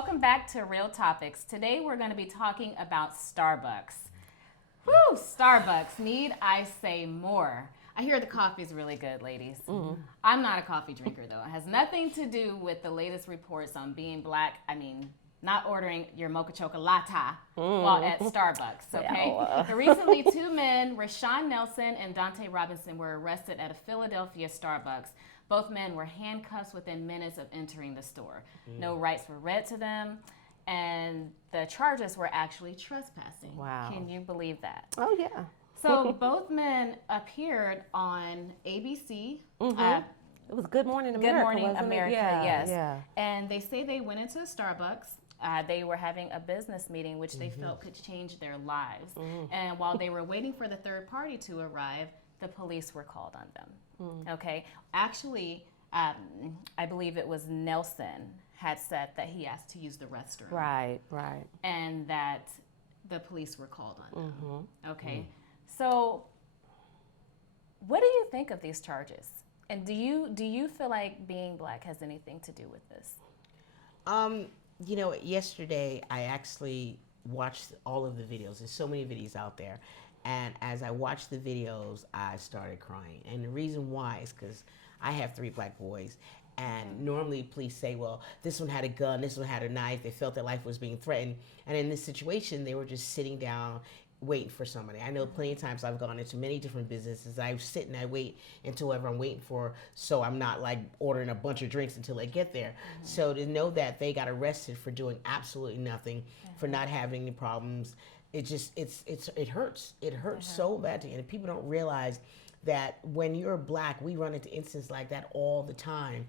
welcome back to Real Topics. Today we're going to be talking about Starbucks. Whew, Starbucks, need I say more? I hear the coffee's really good, ladies. I'm not a coffee drinker though. It has nothing to do with the latest reports on being black. I mean, not ordering your mocha chocolate while at Starbucks, okay? But recently, two men, Rashawn Nelson and Dante Robinson, were arrested at a Philadelphia Starbucks. Both men were handcuffed within minutes of entering the store. No rights were read to them, and the charges were actually trespassing. Wow. Can you believe that? Oh, yeah. So both men appeared on ABC. It was Good Morning America. Good Morning wasn't it? America, Yeah, yes. Yeah. And they say they went into a Starbucks. They were having a business meeting which they felt could change their lives. And while they were waiting for the third party to arrive, the police were called on them. Okay? Actually, I believe it was Nelson had said that he asked to use the restroom. Right. And that the police were called on them. Okay? So what do you think of these charges? And do you feel like being black has anything to do with this? You know, yesterday I actually watched all of the videos. There's so many videos out there. And as I watched the videos, I started crying. And the reason why is because I have 3 black boys. And normally police say, well, this one had a gun, this one had a knife. They felt their life was being threatened. And in this situation, they were just sitting down waiting for somebody. I know plenty of times I've gone into many different businesses. I sit and I wait until whoever I'm waiting for, so I'm not like ordering a bunch of drinks until they get there. So to know that they got arrested for doing absolutely nothing, for not having any problems, it just it hurts. It hurts so badly, and people don't realize that when you're black, we run into instances like that all the time.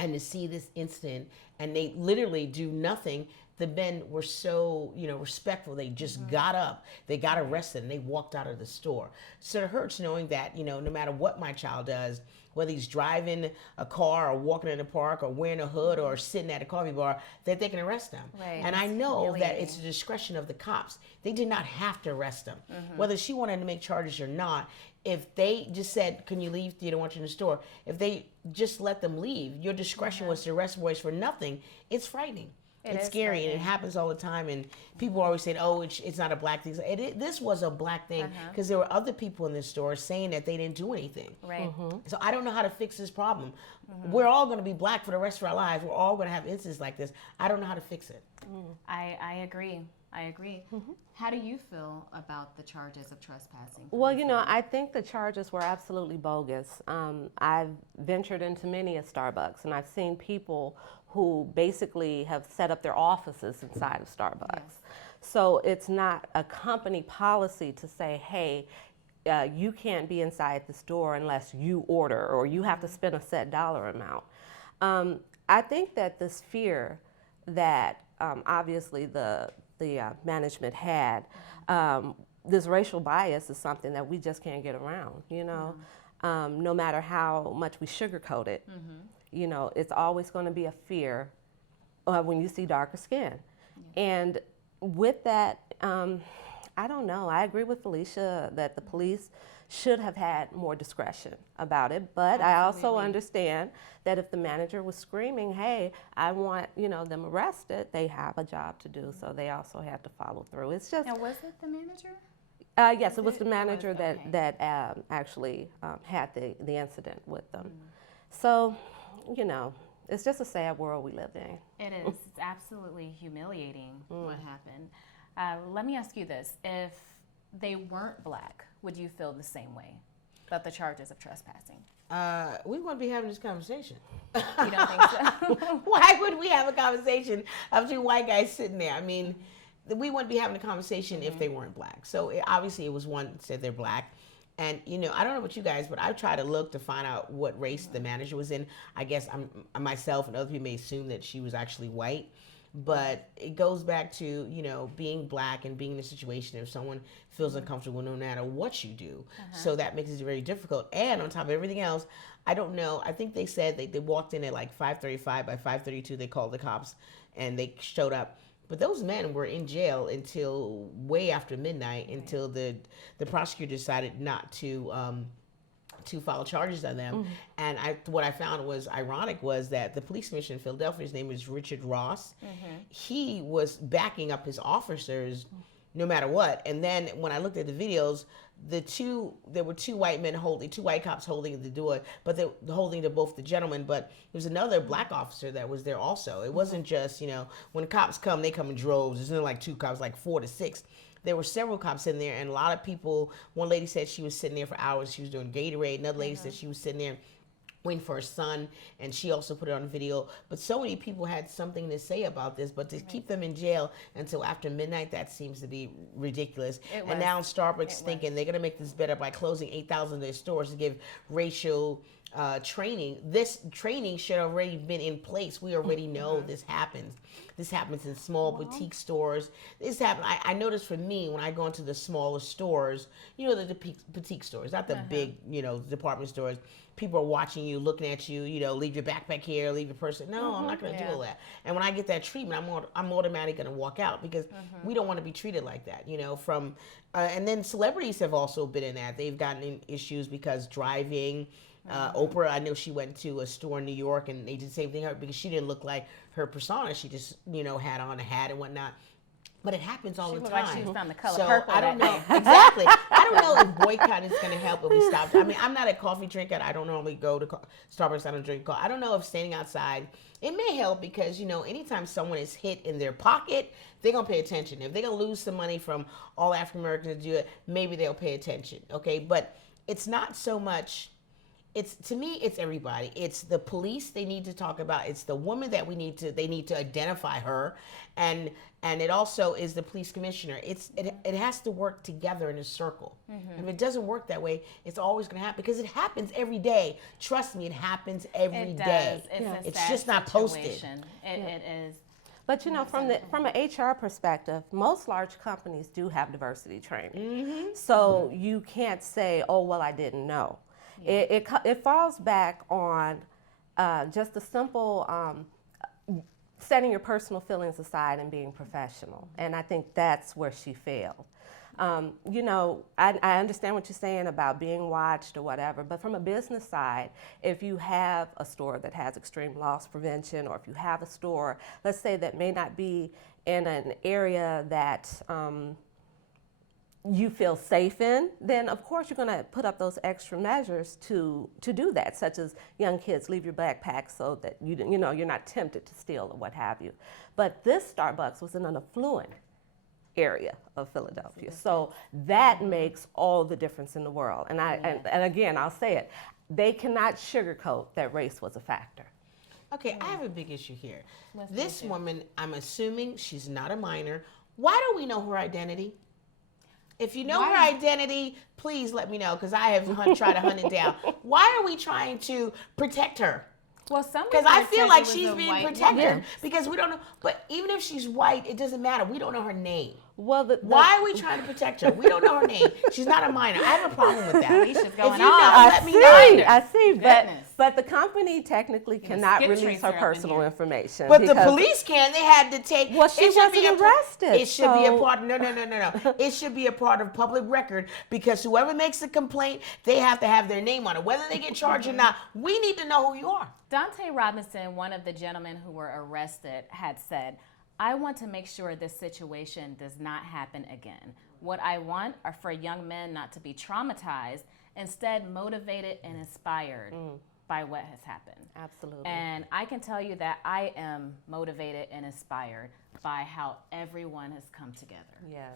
And to see this incident, and they literally do nothing. The men were so, respectful. They just got up, they got arrested, and they walked out of the store. So it hurts knowing that, no matter what my child does, whether he's driving a car or walking in the park or wearing a hood or sitting at a coffee bar, that they can arrest them. Right. And I know that it's the discretion of the cops. They did not have to arrest them. Whether she wanted to make charges or not, if they just said, can you leave? You don't want you in the store. If they just let them leave, your discretion was to arrest boys for nothing. It's frightening. It's scary, and it happens all the time. And people always say, "Oh, it's not a black thing." This was a black thing because there were other people in this store saying that they didn't do anything. Right. So I don't know how to fix this problem. We're all going to be black for the rest of our lives. We're all going to have instances like this. I don't know how to fix it. I agree. How do you feel about the charges of trespassing? Well, I think the charges were absolutely bogus. I've ventured into many a Starbucks, and I've seen people who basically have set up their offices inside of Starbucks. So it's not a company policy to say, hey, you can't be inside the store unless you order, or you have to spend a set dollar amount. I think that this fear that obviously the management had, this racial bias is something that we just can't get around, no matter how much we sugarcoat it. It's always going to be a fear when you see darker skin. And with that, I don't know. I agree with Felicia that the police should have had more discretion about it, but I also understand that if the manager was screaming, hey, I want, them arrested, they have a job to do, so they also have to follow through. It's just... Now, was it the manager? Yes, it was the manager that actually had the incident with them. So, it's just a sad world we live in. It is. It's absolutely humiliating what happened. Let me ask you this. If they weren't black, would you feel the same way about the charges of trespassing? We wouldn't be having this conversation. You don't think so? Why would we have a conversation of 2 white guys sitting there? I mean, we wouldn't be having a conversation if they weren't black. So obviously it was one said they're black. And, I don't know about you guys, but I've tried to look to find out what race the manager was in. I guess myself and other people may assume that she was actually white. But it goes back to, being black and being in a situation if someone feels uncomfortable no matter what you do. So that makes it very difficult. And on top of everything else, I don't know. I think they said they walked in at like 5:35. By 5:32, they called the cops and they showed up. But those men were in jail until way after midnight, until the prosecutor decided not to to file charges on them. And what I found was ironic was that the police commissioner in Philadelphia, his name is Richard Ross, he was backing up his officers no matter what. And then when I looked at the videos, there were two white cops holding the door, but they're holding to both the gentlemen. But there was another black officer that was there also. It wasn't just, when cops come, they come in droves. It's not like 2 cops, like 4 to 6. There were several cops in there, and a lot of people. One lady said she was sitting there for hours. She was doing Gatorade. Another lady said she was sitting there waiting for her son, and she also put it on video. But so many people had something to say about this, but to keep them in jail until after midnight, that seems to be ridiculous. And now Starbucks thinking they're going to make this better by closing 8,000 of their stores to give racial training. This training should have already been in place. We already know this happens. This happens in small boutique stores. This happens. I noticed for me when I go into the smaller stores, the boutique stores, not the big, department stores. People are watching you, looking at you, leave your backpack here, leave your purse. No, I'm not going to do all that. And when I get that treatment, I'm automatically going to walk out because we don't want to be treated like that, and then celebrities have also been in that. They've gotten in issues because driving. Oprah, I know she went to a store in New York and they did the same thing because she didn't look like her persona. She just, had on a hat and whatnot. But it happens all the time. Like she was found the color purple. I don't know. Exactly. I don't know if boycott is going to help if we stop. I mean, I'm not a coffee drinker. I don't normally go to Starbucks. I don't drink coffee. I don't know if standing outside, it may help because, anytime someone is hit in their pocket, they're going to pay attention. If they're going to lose some money from all African Americans to do it, maybe they'll pay attention. Okay. But it's not so much. To me, it's everybody. It's the police they need to talk about. It's the woman that they need to identify her. And it also is the police commissioner. It has to work together in a circle. If it doesn't work that way, it's always going to happen because it happens every day. Trust me, it happens every day. It's just not posted. It is. But from an HR perspective, most large companies do have diversity training. So you can't say, oh, well, I didn't know. It falls back on just a simple setting your personal feelings aside and being professional. And I think that's where she failed. I understand what you're saying about being watched or whatever, but from a business side, if you have a store that has extreme loss prevention, or if you have a store, let's say that may not be in an area that you feel safe in, then of course you're going to put up those extra measures to do that, such as young kids, leave your backpack so that you're not tempted to steal or what have you. But this Starbucks was in an affluent area of Philadelphia, so that makes all the difference in the world. And and again, I'll say it, they cannot sugarcoat that race was a factor. Okay, I have a big issue here. This woman, I'm assuming she's not a minor. Why don't we know her identity? If you know her identity, please let me know because I have tried to hunt it down. Why are we trying to protect her? Well, because I feel like she's being protected because we don't know. But even if she's white, it doesn't matter. We don't know her name. Well, why are we trying to protect her? We don't know her name. She's not a minor. I have a problem with that. Alicia's going if you know, let me know. I see, but the company technically cannot release her personal information. But the police can. They had to take. Well, she wasn't arrested. It should be a part. No. It should be a part of public record because whoever makes a complaint, they have to have their name on it, whether they get charged or not. We need to know who you are. Dante Robinson, one of the gentlemen who were arrested, had said, I want to make sure this situation does not happen again. What I want are for young men not to be traumatized, instead motivated and inspired by what has happened. Absolutely. And I can tell you that I am motivated and inspired by how everyone has come together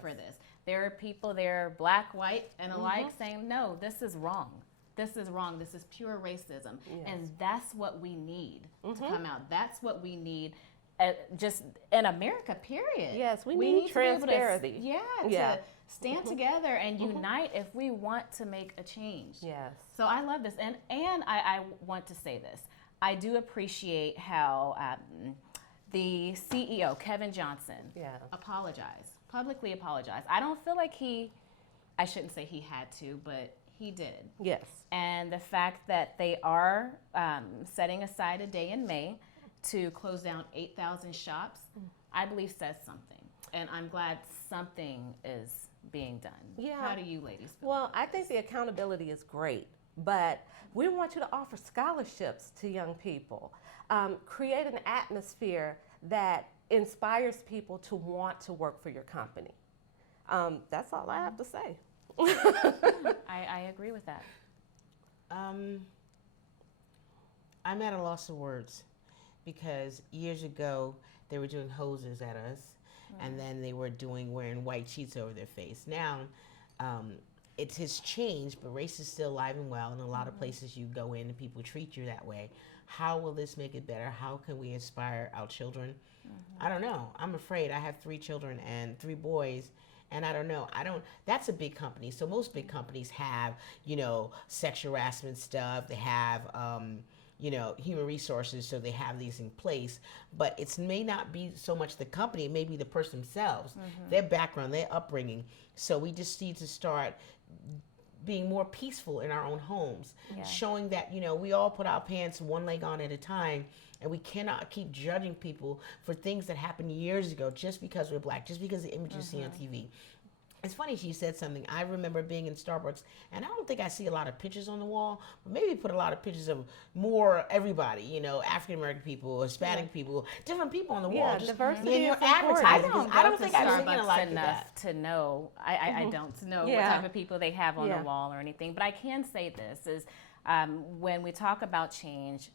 for this. There are people there, black, white, and alike, saying, no, this is wrong. This is wrong. This is pure racism. Yes. And that's what we need to come out. That's what we need just in America, period. Yes, we need transparency. To stand together and unite if we want to make a change. Yes. So I love this. And I want to say this. I do appreciate how the CEO, Kevin Johnson, publicly apologized. I don't feel like I shouldn't say he had to, but he did. Yes. And the fact that they are setting aside a day in May to close down 8,000 shops, I believe says something. And I'm glad something is being done. Yeah. How do you ladies feel? Well, I think the accountability is great but we want you to offer scholarships to young people. Create an atmosphere that inspires people to want to work for your company. That's all I have to say. I agree with that. I'm at a loss of words because years ago they were doing hoses at us, and then they were wearing white sheets over their face. Now, it has changed, but race is still alive and well. In a lot of places you go in and people treat you that way. How will this make it better? How can we inspire our children? I don't know. I'm afraid. I have 3 children and 3 boys. And I don't know. That's a big company. So most big companies have, sexual harassment stuff. They have, human resources. So they have these in place. But it may not be so much the company. It may be the person themselves, their background, their upbringing. So we just need to start being more peaceful in our own homes, showing that, we all put our pants one leg on at a time. And we cannot keep judging people for things that happened years ago just because we're black, just because the images you see on TV. It's funny she said something. I remember being in Starbucks, and I don't think I see a lot of pictures on the wall, but maybe put a lot of pictures of more everybody, African-American people, Hispanic people, different people on the wall. Just diversity in your is important. advertising. I don't think I've seen Starbucks it like enough that. to know. I don't know what Yeah. type of people they have on Yeah. the wall or anything. But I can say this is when we talk about change,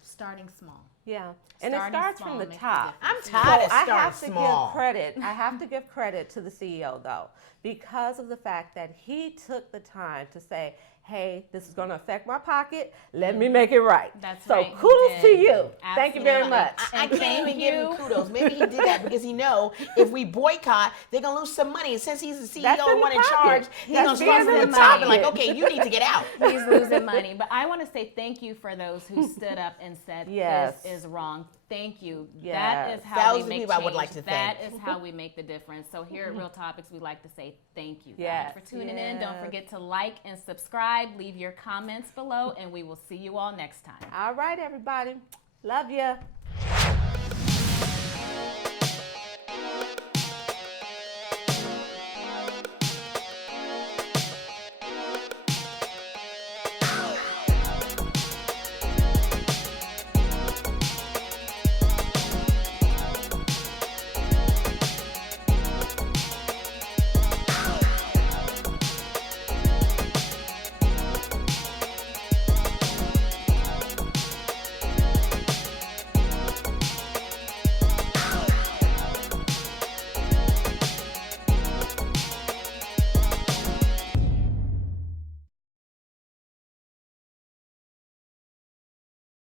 starting small. Yeah, and it Starting starts small from the makes a top. I'm difference. tired of I starting have to small. give credit. I have to give credit to the CEO though, because of the fact that he took the time to say, "Hey, this is going to affect my pocket. Let me make it right." That's so right, he kudos to did. you. Thank you very Absolutely. much. I And can't thank even give him you. kudos. Maybe he did that because he know if we boycott, they're gonna lose some money. And since he's the CEO That's in and the one in pocket. charge, he's That's gonna start being from in the the top and like, pocket. okay, you need to get out. He's losing money. But I want to say thank you for those who stood up and said Yes. this is wrong. Thank you. That Yes. is how Thousands we of make people I change. would like to That thank. is how we make the difference. So here at Real Topics, we like to say thank you guys Yes. for tuning in. Don't Yes. forget to like and subscribe. Leave your comments below, and we will see you all next time. All right, everybody. Love you.